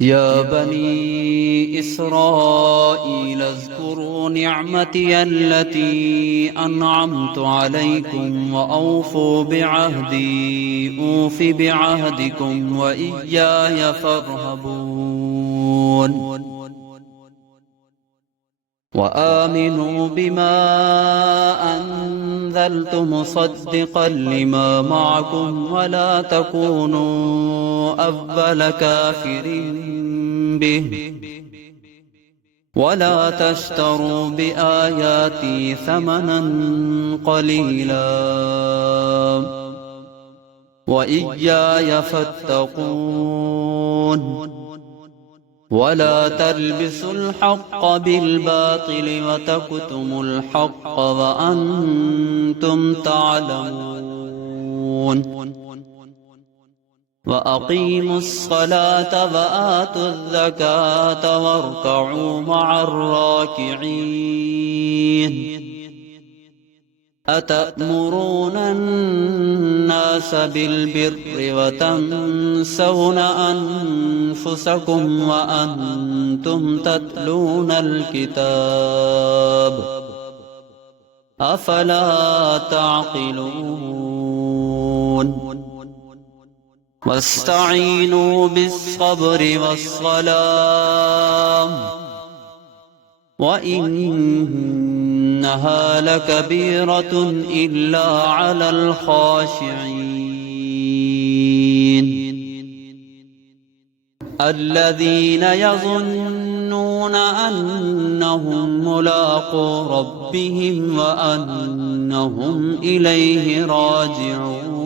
يا بني إسرائيل اذكروا نعمتي التي أنعمت عليكم وأوفوا بعهدي أوف بعهدكم وإياي فارهبون وآمنوا بما أنزلت مصدقا لما معكم ولا تكونوا أول كافر به ولا تشتروا بآياتي ثمنا قليلا وإياي فاتقون ولا تلبسوا الحق بالباطل وتكتموا الحق وأنتم تعلمون وأقيموا الصلاة وآتوا الزكاة واركعوا مع الراكعين أتأمرون الناس بالبر وتنسون أنفسكم وأنتم تتلون الكتاب أفلا تعقلون واستعينوا بالصبر والصلاة وإنها لكبيرة إلا على الخاشعين الذين يظنون أنهم ملاقو ربهم وأنهم إليه راجعون